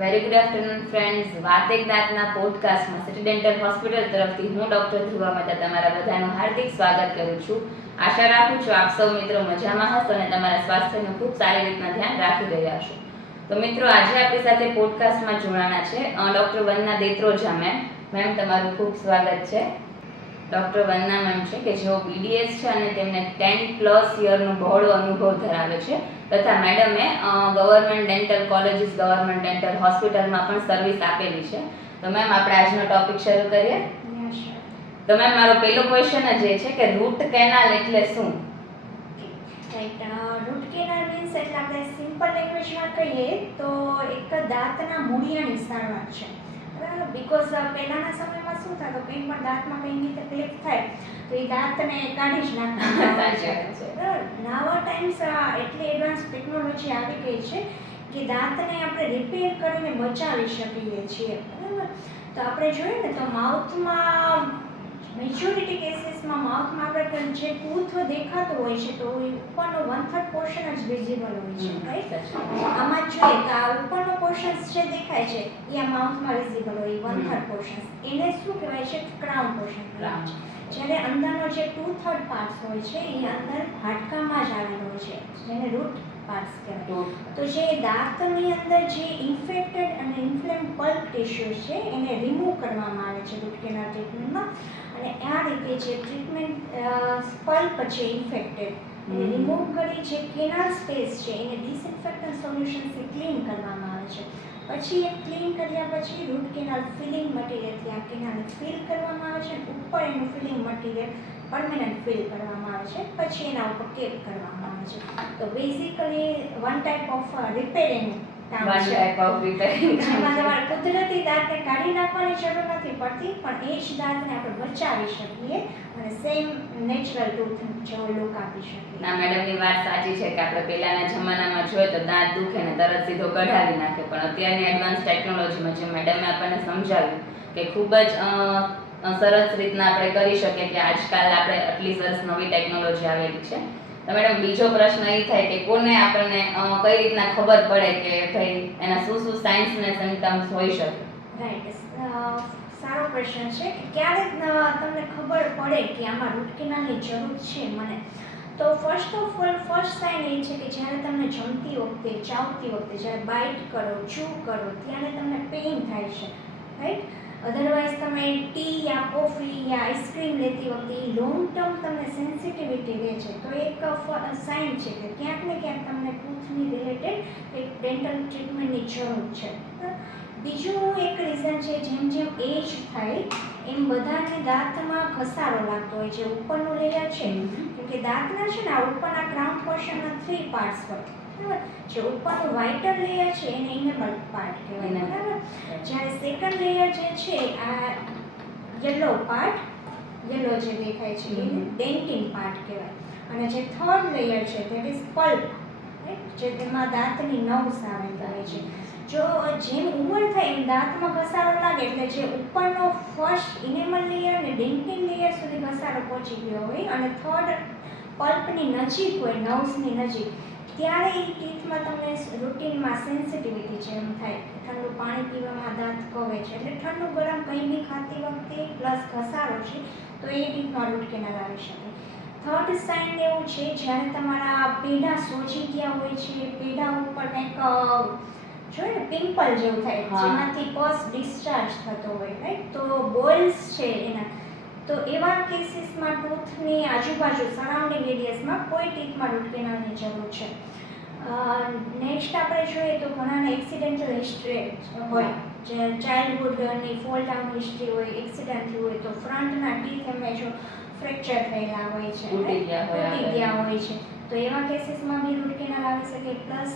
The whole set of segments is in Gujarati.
Very good afternoon friends. વાત એક દાંતના પોડકાસ્ટમાં સિટી ડેન્ટલ હોસ્પિટલ તરફથી હું ડૉક્ટર ધ્રુવા મહેતા તમારા બધાનું હાર્દિક સ્વાગત કરું છું. આશા રાખું છું આપ સૌ મિત્રો મજામાં હશો અને તમારા સ્વાસ્થ્યનું ખૂબ સારી રીતના ધ્યાન રાખી રહ્યા છો. તો મિત્રો, આજે આપણી સાથે પોડકાસ્ટમાં જોડાણા છે ડૉક્ટર વંદના દેત્રોજા મેમ. મેમ, તમારું ખૂબ સ્વાગત છે. ડૉક્ટર વંદના મેમ છે કે જેઓ BDS છે અને તેમને 10+ યરનો બહોળો અનુભવ ધરાવે છે તથા મેડમે government dental colleges, government dental હોસ્પિટલમાં પણ સર્વિસ આપેલી છે. તો મેમ, આપણે આજનો ટોપિક શરૂ કરીએ. તો મેમ, મારો પહેલો ક્વેશ્ચન જ એ છે કે રૂટ કેનાલ એટલે શું? રૂટ કેનાલ મીન્સ એટલે આપણે સિમ્પલ લેંગ્વેજમાં કહીએ તો એક દાંતના મૂળિયાની સારવાર છે. બીકોઝ પહેલાના સમયમાં શું થતું, કંઈ પણ દાંતમાં કંઈ તકલીફ થાય તો એ દાંતને કાઢી જ નાખતા. નાવા ટાઈમ્સ એટલી એડવાન્સ ટેકનોલોજી આવી ગઈ છે કે દાંતને આપણે રિપેર કરીને બચાવી શકીએ છીએ. બરાબર? તો આપણે જોઈએ ને તો માઉથમાં મેજોરિટી કેસીસમાં માઉથમાં આપણે જે ટૂથ દેખાતું હોય છે તો ઉપરનો 1/3 પોર્શન જ વિઝિબલ હોય છે. રાઈટ? આમાં જોઈએ તો આ ઉપરનો પોર્શન જે દેખાય છે એ આ માઉથમાં વિઝિબલ હોય 1/3 પોર્શન. એને શું કહેવાય છે? ક્રાઉન પોર્શન કહેવાય છે. જ્યારે અંદરનો જે 2/3 પાર્ટ્સ હોય છે એ અંદર હાડકામાં જ આવેલો હોય છે, જેને રૂટ પાર્ટ્સ કહેવાય. તો જે દાંતની અંદર જે ઇન્ફેક્ટેડ અને ઇન્ફ્લેમ પલ્પ ટિશ્યુ છે એને રિમૂવ કરવામાં આવે છે રૂટ કેનાલ ટ્રીટમેન્ટમાં. અને આ રીતે જે ટ્રીટમેન્ટ પલ્પ છે ઇન્ફેક્ટેડ એને રિમૂવ કરી જે કેનાલ સ્પેસ છે એને ડિસઇન્ફેક્ટન્ટ સોલ્યુશનથી ક્લીન કરવામાં આવે છે. પછી એ ક્લીન કર્યા પછી રૂટ કેનાલ ફિલિંગ મટીરિયલથી આ કેનાલને ફિલ કરવામાં આવે છે. ઉપર એનું ફિલિંગ મટીરિયલ પરમેનન્ટ ફિલ કરવામાં આવે છે. પછી એના ઉપર કેપ કરવામાં આવે છે. તો basically one type of repairing કામ છે. એમાં તમારે કુદરતી દાંતને કાઢી નાખવાની જરૂર નથી પડતી, પણ એ જ દાંતને આપણે બચાવી શકીએ અને સેમ નેચરલ ટૂથ જેવો લુક આપી શકીએ. ના, મેડમની વાત સાચી છે કે આપણે પહેલાના જમાનામાં જોઈએ તો દાંત દુખે ને તરત સીધો કઢાવી નાખે, પણ અત્યારની એડવાન્સ ટેકનોલોજીમાં જે મેડમે આપણને સમજાવ્યું કે ખૂબ જ સરસ રીતના આપણે કરી શકીએ કે આજકાલ આપણે આટલી સરસ નવી ટેકનોલોજી આવેલી છે. તો મેડમ, બીજો પ્રશ્ન એ થાય કે કોને આપણને કઈ રીતના ખબર પડે કે ભાઈ એના શું શું સાઇન્સ ને સિમ્પટમ્સ હોઈ શકે? રાઈટ, સારો પ્રશ્ન છે કે ક્યારે તમને ખબર પડે કે આમાં રૂટ કેનાલની જરૂર છે મને. તો first of all first sign એ છે કે જ્યારે તમને જમતી વખતે, ચાવતી વખતે, જ્યારે બાઇટ કરો, ચૂ કરો ત્યારે તમને પેઇન થાય છે. રાઈટ? અધરવાઇઝ તમે ટી યા કોફી યા આઈસ્ક્રીમ લેતી વખતે લોંગ ટર્મ તમને સેન્સિટિવિટી રહે છે તો એક સાઇન છે કે ક્યાંક ને ક્યાંક તમને ટૂથની રિલેટેડ એક ડેન્ટલ ટ્રીટમેન્ટની જરૂર છે. બીજું એક રીઝન છે, જેમ જેમ એજ થાય એમ બધાને દાંતમાં ઘસારો લાગતો હોય છે. ઉપરનું લેયર છે કે દાંતના છે ને આ ઉપરના ક્રાઉન પોર્શનના 3 પાર્ટ્સ હોય. બરાબર? જે ઉપરનું વાઇટર લેયર છે એને ઇનેમલ પાર્ટ કહેવાય. બરાબર? જ્યારે સેકન્ડ લેયર જે છે આ યલો પાર્ટ, યલો જે દેખાય છે એને ડેન્ટિન પાર્ટ કહેવાય. અને જે થર્ડ લેયર છે ધેટ ઇઝ પલ્પ, જે તેમાં દાંતની નર્વ્સ આવેલા હોય છે. જો જેમ ઉંમર થાય એમ દાંતમાં ઘસારો લાગે એટલે જે ઉપરનો ફર્સ્ટ ઇનેમલ લેયર ને ડેન્ટિન લેયર સુધી ઘસારો પહોંચી ગયો હોય અને થર્ડ પલ્પની નજીક હોય, નર્વ્સની નજીક, ત્યારે એ ટીથમાં તમને રૂટીનમાં સેન્સિટિવિટી જેમ થાય. ઠંડુ પાણી પીવામાં દાંત કહે છે એટલે ઠંડુ ગરમ કંઈ બી ખાતી વખતે પ્લસ ઘસારો છે તો એ ટીથમાં રૂટ કેનાલ આવી શકે. થર્ડ સાઇન એવું છે જ્યારે તમારા પેઢા સોજી ગયા હોય છે, પેઢા ઉપર કંઈક જોઈએ ને પિમ્પલ જેવું થાય જેમાંથી પસ ડિસ્ચાર્જ થતો હોય. રાઈટ? તો બોલ્સ છે એના, તો એવા કેસીસમાં ટૂથની આજુબાજુ સરાઉન્ડિંગ એરિયાસમાં કોઈ ટીથમાં રૂટ કેનાલની જરૂર છે. નેક્સ્ટ આપણે જોઈએ તો ઘણાને એક્સિડેન્ટલ હિસ્ટ્રી હોય, જે ચાઇલ્ડહુડની ફોલ ડાઉન હિસ્ટ્રી હોય, એક્સિડન્ટ હોય તો ફ્રન્ટના ટીથ એમને જો ફ્રેક્ચર થયેલા હોય છે, તૂટી ગયા હોય છે, તો એવા કેસીસમાં બી રૂટ કેનાલ આવી શકે. પ્લસ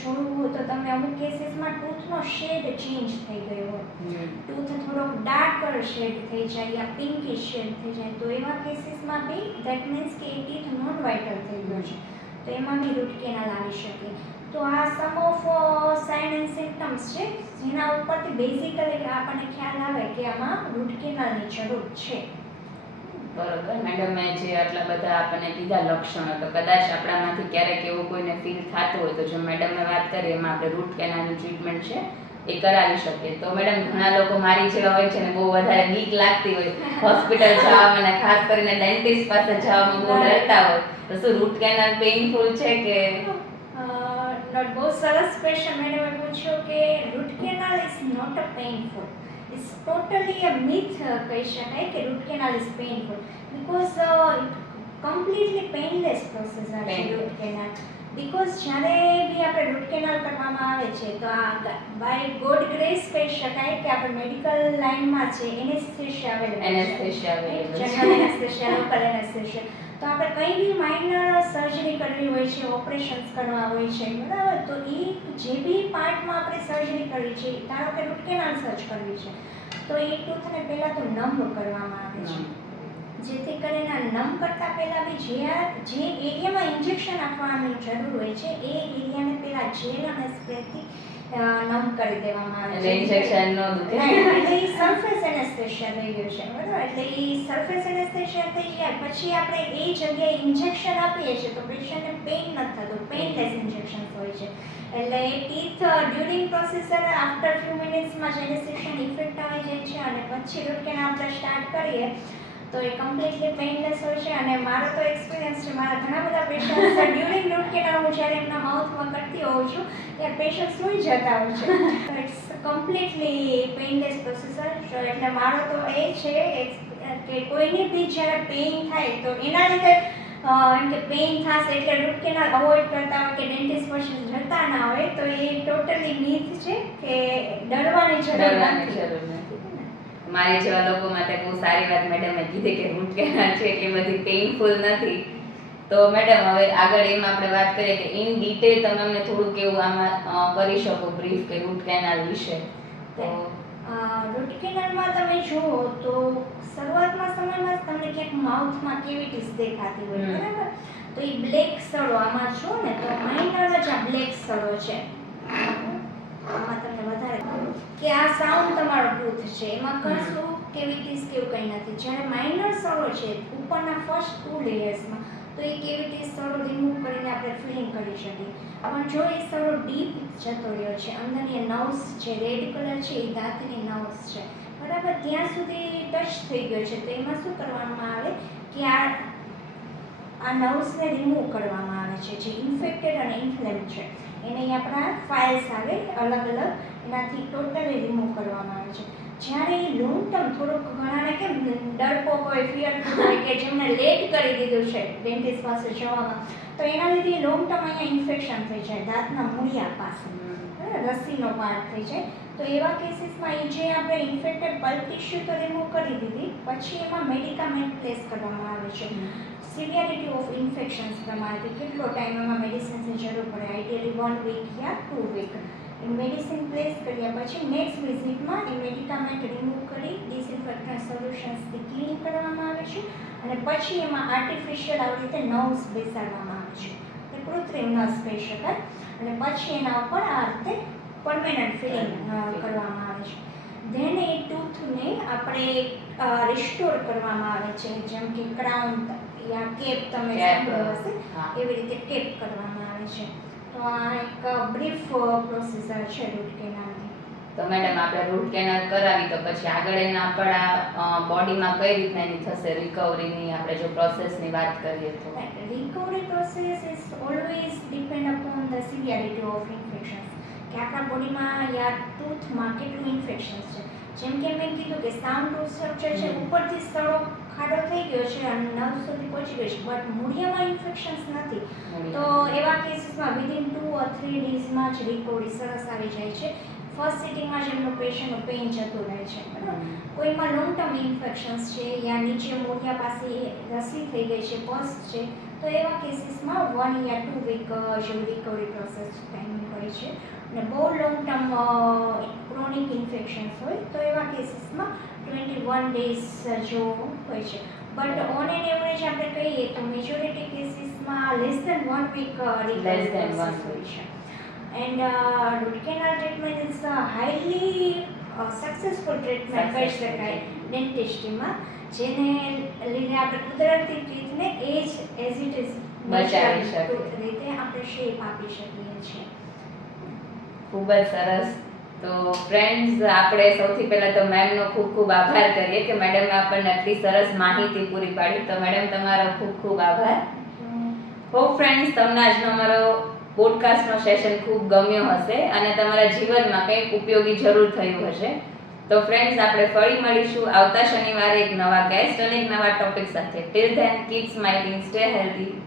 જોયું હોય તો તમને અમુક કેસીસમાં ટૂથનો શેડ ચેન્જ થઈ ગયો હોય, ટૂથ થોડોક ડાર્કર શેડ થઈ જાય યા પિંકિશ શેડ થઈ જાય, તો એવા કેસીસમાં બી દેટ મીન્સ કે એ ટીથ નોન વાઇટલ થઈ ગયો છે, તો એમાં બી રૂટ કેનાલ આવી શકે. તો આ સમ ઓફ સાઇન એન્ડ સિમ્પટમ્સ છે જેના ઉપરથી બેઝિકલી આપણને ખ્યાલ આવે કે આમાં રૂટ કેનાલની જરૂર છે. બરોબર. મેડમે જે આટલા બધા આપણને કીધા લક્ષણો, તો કદાચ આપણામાંથી ક્યારેક એવું કોઈને ફીલ થતું હોય તો જો મેડમે વાત કરી એમાં આપણે રૂટ કેનાલની ટ્રીટમેન્ટ છે એ કરાવી શકીએ. તો મેડમ ઘણા લોકો મારી જેવા હોય છે ને બહુ વધારે બીક લાગતી હોય હોસ્પિટલ જવામાં અને ખાસ કરીને ડેન્ટિસ્ટ પાસે જવામાં બહુ ડરતા હોય, તો શું રૂટ કેનાલ પેઇનફુલ છે કે? નોટ બહુ સરસ ક્વેશ્ચન મેડમે પૂછ્યો કે root canal is not a painful. It's totally a myth કહી શકાય કે root canal is painful because completely painless process છે રૂટ કેનાલ. બીકોઝ જ્યારે બી આપણે રૂટ કેનાલ કરવામાં આવે છે તો આ બાય ગોડ ગ્રેસ કહી શકાય કે આપણે મેડિકલ લાઇનમાં છે anaesthesia available general anaesthesia, local anaesthesia. તો આપણે કંઈ બી માઇનર સર્જરી કરવી હોય છે, ઓપરેશન્સ કરવા હોય છે, બરાબર, તો એ જે બી પાર્ટમાં આપણે સર્જરી કરવી છે, ધારો કે રૂટ કેનાલ સર્જ કરવી છે તો એ ટૂથને પહેલાં તો નમ્બ કરવામાં આવે છે, જેથી કરીને નમ કરતાં પહેલાં બી જે એરિયામાં ઇન્જેક્શન આપવાની જરૂર હોય છે એ એરિયાને પહેલાં જેલ અને સ્પ્રેથી નમ કરી દેવામાં આવે છે. ઇન્જેક્શન નો દુખે એટલે એ સરફેસ એનેસ્થેશિયા થઈ ગયું છે, બરાબર. એટલે એ સરફેસ એનેસ્થેશિયા થઈ જાય પછી આપણે એ જગ્યાએ ઇન્જેક્શન આપીએ છીએ તો પેશન્ટને પેઇન નથી થતું, પેઇનલેસ ઇન્જેક્શન્સ હોય છે. એટલે એ teeth during processor after few મિનિટ્સમાં જ એનેસ્થેશિયાની ઇફેક્ટ આવી જાય છે અને પછી રૂટ કેનાલ આપણે સ્ટાર્ટ કરીએ તો એ કમ્પ્લીટલી પેઇનલેસ હોય છે. અને મારો તો એક્સપિરિયન્સ છે, મારા ઘણા બધા પેશન્ટ્સ ડ્યુરિંગ રૂટ કેનાલ હું જ્યારે એમના માઉથમાં કરતી હોઉં છું ત્યારે પેશન્ટ સૂઈ જતા હોય છે. It's completely painless processor. એટલે મારો તો એ છે કે કોઈને બી જ્યારે પેઇન થાય તો એના લીધે એમ કે પેઇન થશે એટલે રૂટ કેનાલ અવોઇડ કરતા હોય કે ડેન્ટિસ્ટ પાસે જતા ના હોય તો એ ટોટલી મિથ છે કે ડરવાની જરૂર નથી. મારી જેવા લોકો માટે બહુ સારી વાત મેડમે કીધી કે રૂટ કેનાલ છે એટલી બધી પેઇનફુલ નથી. તો મેડમ હવે આગળ એમાં આપણે વાત કરીએ કે ઇન ડિટેલ તમે અમને થોડુંક એવું આમાં કરી શકો બ્રીફ કે રૂટ કેનાલ વિશે. તો રૂટ કેનાલમાં તમે જુઓ તો શરૂઆતમાં સમયમાં તમને ક્યાંક માઉથમાં કેવિટીસ દેખાતી હોય, બરાબર, તો એ બ્લેક સડો આમાં જો ને તો માઇનર જ આ બ્લેક સડો છે. આમાં તમને વધારે કે આ સાઉન્ડ તમારો ટૂથ છે એમાં કશું કેવિટીસ કેવું કંઈ નથી. જ્યારે માઇનર સડો છે ઉપરના ફર્સ્ટ 2 લેયર્સમાં તો એ કેવિટીસ સડો રિમૂવ કરીને આપણે ફિલિંગ કરી શકીએ. પણ જો એ સડો ડીપ જતો રહ્યો છે, અંદરની નર્વ્સ છે રેડ કલર છે એ દાંતની નર્વ્સ છે, બરાબર, ત્યાં સુધી ટચ થઈ ગયો છે તો એમાં શું કરવામાં આવે કે આ નર્વ્સને રિમૂવ કરવામાં આવે છે જે ઇન્ફેક્ટેડ અને ઇન્ફ્લેમ છે એને આપણા ફાઇલ્સ આવે અલગ અલગ એનાથી ટોટલી રિમૂવ કરવામાં આવે છે. જ્યારે એ લોંગ ટર્મ થોડુંક ઘણાને કેમ ડરપોક હોય, ફિયરફુલ હોય કે જેમને લેટ કરી દીધું છે ડેન્ટિસ્ટ પાસે જવામાં તો એના લીધે લોંગ ટર્મ અહીંયા ઇન્ફેક્શન થઈ જાય દાંતના મૂળિયા પાસે, રસીનો પાર્ટ થઈ જાય. તો એવા કેસીસમાં એ જે આપણે ઇન્ફેક્ટેડ પલ્પ ટિશ્યુ તો રિમૂવ કરી દીધી પછી એમાં મેડિકામેન્ટ પ્લેસ કરવામાં આવે છે સિવિયરિટી ઓફ ઇન્ફેક્શન્સ પ્રમાણે કેટલો ટાઈમ એમાં મેડિસિન્સની જરૂર પડે, આઈડિયલી 1 વીક યા 2 વીક. એ મેડિસિન પ્લેસ કર્યા પછી નેક્સ્ટ વિઝિટમાં એ મેડિકામેન્ટ રિમૂવ કરી ડિસઇન્ફેક્ટન્ટ સોલ્યુશન્સથી ક્લીન કરવામાં આવે છે અને પછી એમાં આર્ટિફિશિયલ આવી રીતે નર્વ્સ બેસાડવામાં આવે છે, એ કૃત્રિમ નર્વ્સ કહી શકાય. અને પછી એના ઉપર આ રીતે પરમેનન્ટ ફિલિંગ કરવામાં આવે છે. ધેન એ ટૂથને આપણે રિસ્ટોર કરવામાં આવે છે, જેમ કે ક્રાઉન યા કેપ તમે સાંભળ્યો હશે એવી રીતે કેપ કરવામાં આવે છે. તો આ એક બ્રીફ પ્રોસીજર છે રૂટ કેનાલની. તો મેડમ આપણે રૂટ કેનાલ કરાવી તો પછી આગળ એના આપણા બોડીમાં કઈ રીતના એની થશે રિકવરીની આપણે જો પ્રોસેસની વાત કરીએ તો? Recovery process is always depend upon the severity of infections કે આપણા બોડીમાં યા ટૂથમાં કેટલું ઇન્ફેક્શન્સ છે. જેમ કે મેં કીધું કે સાઉન્ડ ટૂથ સ્ટ્રક્ચર છે ઉપરથી સડો ખાડો થઈ ગયો છે અને નર્વ સુધી પહોંચી ગયો છે બટ મૂળિયામાં ઇન્ફેક્શન્સ નથી તો એવા કેસીસમાં વિધિન 2 or 3 ડેઝમાં જ રિકવરી સરસ આવી જાય છે. ફર્સ્ટ સિટિંગમાં જ એમનું પેશન્ટનું પેઇન જતું રહે છે, બરાબર. કોઈમાં લોંગ ટર્મ ઇન્ફેક્શન્સ છે યા નીચે મૂળિયા પાસે રસી થઈ ગઈ છે, પસ છે તો એવા કેસીસમાં 1 યા 2 વીક જેવું રિકવરી પ્રોસેસ ટાઈમિંગ હોય છે. અને બહુ લોંગ ટર્મ ક્રોનિક ઇન્ફેક્શન્સ હોય તો એવા કેસીસમાં 21 ડેઝ જો હોય છે. બટ ઓન એન એવરેજ આપણે કહીએ તો મેજોરિટી કેસીસમાં less than 1 week recovery process હોય છે. And root canal treatment is highly successful treatment કરી Successful શકાય treatment. ડેન્ટિસ્ટ્રીમાં, જેને લીધે આપણે કુદરતી ટીથને એજ એઝ ઇટ ઇઝ બચાવી શકીએ. રીતે આપણે શેપ આપી શકીએ છીએ. ખૂબ જ સરસ. તો ફ્રેન્ડ્સ, આપણે સૌથી પહેલા તો મેમનો ખૂબ ખૂબ આભાર કરીએ કે મેડમે આપણને આટલી સરસ માહિતી પૂરી પાડી. તો મેડમ, તમારો ખૂબ ખૂબ આભાર. હોપ ફ્રેન્ડ્સ, તમને આજનો અમારો પોડકાસ્ટનો સેશન ખૂબ ગમ્યો હશે અને તમારા જીવનમાં કંઈક ઉપયોગી જરૂર થયું હશે. તો ફ્રેન્ડ્સ, આપણે ફરી મળીશું આવતા શનિવારે એક નવા ગેસ્ટ અને એક નવા ટોપિક સાથે. Till then, keep smiling, stay healthy.